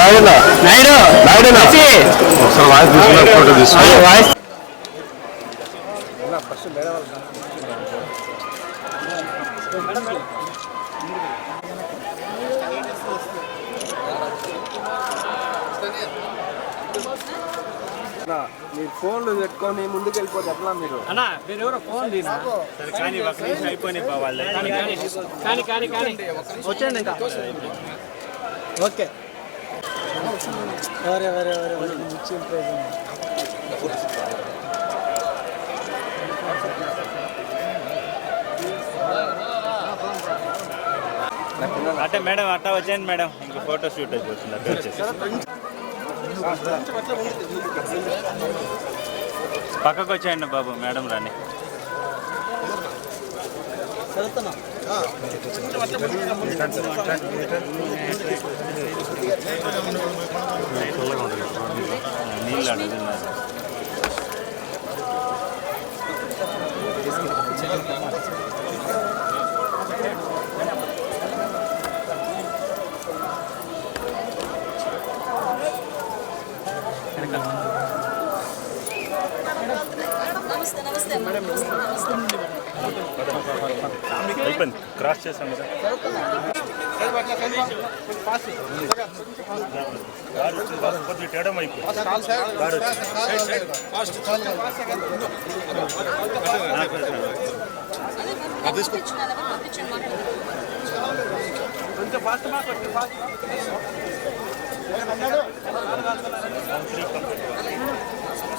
నాయుడు నాయుడు నాయుడు ఒకసారి వాయిస్ తీసుకున్నారు ఫోటో తీసుకున్నారు వాయిస్ Thank you. మీరు ఫోన్లు పెట్టుకొని ముందుకు ఎట్లా మీరు అన్నా మీరు ఎవరో ఫోన్ సరే కానీ అయిపోయినాయి కానీ కానీ కానీ ఇంకా ఓకే ఎవరే ఎవరే ఎవరే అంటే మేడం అట్టా వచ్చేయండి మేడం ఇంకా ఫోటో షూట్ అయిపోతుంది అట్ట వచ్చేసి పక్కకు వచ్చాయండి బాబు మేడం రాని చదువుతున్నా అయిపోయింది క్రాస్ చేసాం కదా గాడి వచ్చింది బాబు, కొద్దిగా తేడం అయిపోయింది గాడి వచ్చింది. అదే పంపించాను పంపించండి మాట్లాడండి మాట్లాడు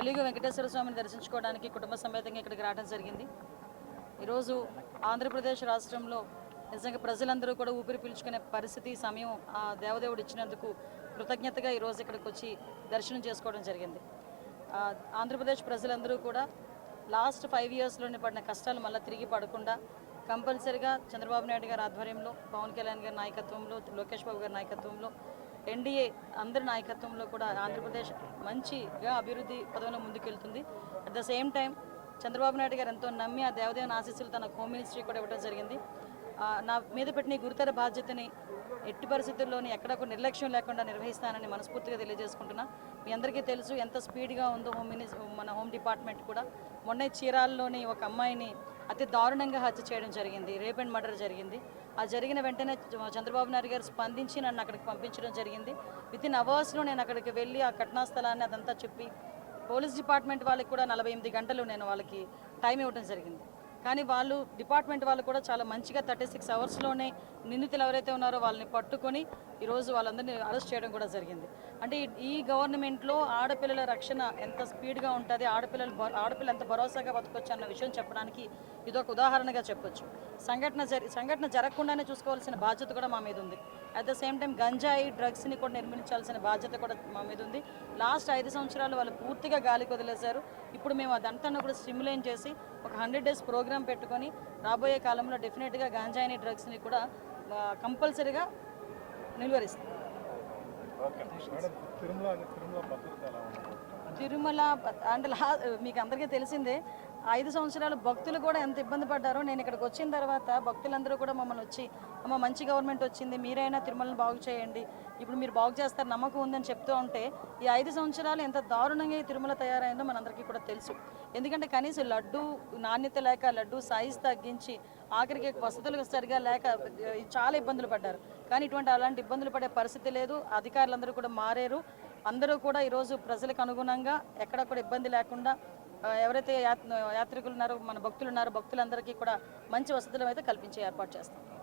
తెలుగు వెంకటేశ్వర స్వామిని దర్శించుకోవడానికి కుటుంబ సమేతంగా ఇక్కడికి రావడం జరిగింది ఈరోజు ఆంధ్రప్రదేశ్ రాష్ట్రంలో నిజంగా ప్రజలందరూ కూడా ఊపిరి పీల్చుకునే పరిస్థితి సమయం ఆ దేవదేవుడు ఇచ్చినందుకు కృతజ్ఞతగా ఈరోజు ఇక్కడికి వచ్చి దర్శనం చేసుకోవడం జరిగింది ఆంధ్రప్రదేశ్ ప్రజలందరూ కూడా లాస్ట్ ఫైవ్ ఇయర్స్లోనే పడిన కష్టాలు మళ్ళీ తిరిగి పడకుండా కంపల్సరిగా చంద్రబాబు నాయుడు గారి ఆధ్వర్యంలో పవన్ కళ్యాణ్ గారి నాయకత్వంలో లోకేష్ బాబు గారి నాయకత్వంలో ఎన్డీఏ అందరి నాయకత్వంలో కూడా ఆంధ్రప్రదేశ్ మంచిగా అభివృద్ధి పదవిలో ముందుకెళ్తుంది at the same time Chandrababu Naidu garu ఎంతో నమ్మి ఆ దేవదేవన ఆశీస్సులు తన హోమ్ మినిస్ట్రీ కూడా ఇవ్వడం జరిగింది నా మీద పెట్టిన గురుతర బాధ్యతని ఎట్టి పరిస్థితుల్లోని ఎక్కడ ఒక నిర్లక్ష్యం లేకుండా నిర్వహిస్తానని మనస్ఫూర్తిగా తెలియజేసుకుంటున్నా మీ అందరికీ తెలుసు ఎంత స్పీడ్గా ఉందో హోమ్ మన హోమ్ డిపార్ట్మెంట్ కూడా మొన్న చీరాల్లోని ఒక అమ్మాయిని అతి దారుణంగా హత్య చేయడం జరిగింది రేప్ అండ్ మర్డర్ జరిగింది ఆ జరిగిన వెంటనే చంద్రబాబు నాయుడు గారు స్పందించి నన్ను అక్కడికి పంపించడం జరిగింది విత్ ఇన్ అవర్స్లో నేను అక్కడికి వెళ్ళి ఆ ఘటనా స్థలాన్ని అదంతా చెప్పి పోలీస్ డిపార్ట్మెంట్ వాళ్ళకి కూడా నలభై ఎనిమిది గంటలు నేను వాళ్ళకి టైం ఇవ్వడం జరిగింది కానీ వాళ్ళు డిపార్ట్మెంట్ వాళ్ళు కూడా చాలా మంచిగా థర్టీ సిక్స్ అవర్స్లోనే నిందితులు ఎవరైతే ఉన్నారో వాళ్ళని పట్టుకొని ఈరోజు వాళ్ళందరినీ అరెస్ట్ చేయడం కూడా జరిగింది అంటే ఈ గవర్నమెంట్లో ఆడపిల్లల రక్షణ ఎంత స్పీడ్గా ఉంటుంది ఆడపిల్లలు ఆడపిల్లలు ఎంత భరోసాగా బతకొచ్చు అన్న విషయం చెప్పడానికి ఇదొక ఉదాహరణగా చెప్పొచ్చు సంఘటన జరి సంఘటన జరగకుండానే చూసుకోవాల్సిన బాధ్యత కూడా మా మీద ఉంది అట్ ద సేమ్ టైం గంజాయి డ్రగ్స్ని కూడా నిర్మించాల్సిన బాధ్యత కూడా మా మీద ఉంది లాస్ట్ ఐదు సంవత్సరాలు వాళ్ళు పూర్తిగా గాలికి వదిలేశారు ఇప్పుడు మేము అదంతా కూడా స్టిమ్యులేట్ చేసి ఒక హండ్రెడ్ డేస్ ప్రోగ్రామ్ పెట్టుకొని రాబోయే కాలంలో డెఫినెట్గా గంజాయిని డ్రగ్స్ని కూడా కంపల్సరీగా నిలువరిస్తాం తిరుమల అంటే మీకు అందరికీ తెలిసిందే ఐదు సంవత్సరాలు భక్తులు కూడా ఎంత ఇబ్బంది పడ్డారో నేను ఇక్కడికి వచ్చిన తర్వాత భక్తులందరూ కూడా మమ్మల్ని వచ్చి అమ్మ మంచి గవర్నమెంట్ వచ్చింది మీరైనా తిరుమలని బాగు చేయండి ఇప్పుడు మీరు బాగు చేస్తారు నమ్మకం ఉందని చెప్తూ ఉంటే ఈ ఐదు సంవత్సరాలు ఎంత దారుణంగా ఈ తిరుమల తయారైందో మనందరికీ కూడా తెలుసు ఎందుకంటే కనీసం లడ్డు నాణ్యత లేక లడ్డు సైజ్ తగ్గించి ఆఖరికి వసతులు సరిగా లేక చాలా ఇబ్బందులు పడ్డారు కానీ ఇటువంటి అలాంటి ఇబ్బందులు పడే పరిస్థితి లేదు అధికారులందరూ కూడా మారారు అందరూ కూడా ఈరోజు ప్రజలకు అనుగుణంగా ఎక్కడ కూడా ఇబ్బంది లేకుండా ఎవరైతే యాత్రికులు ఉన్నారో మన భక్తులు ఉన్నారో భక్తులందరికీ కూడా మంచి వసతులు అయితే కల్పించే ఏర్పాటు చేస్తాం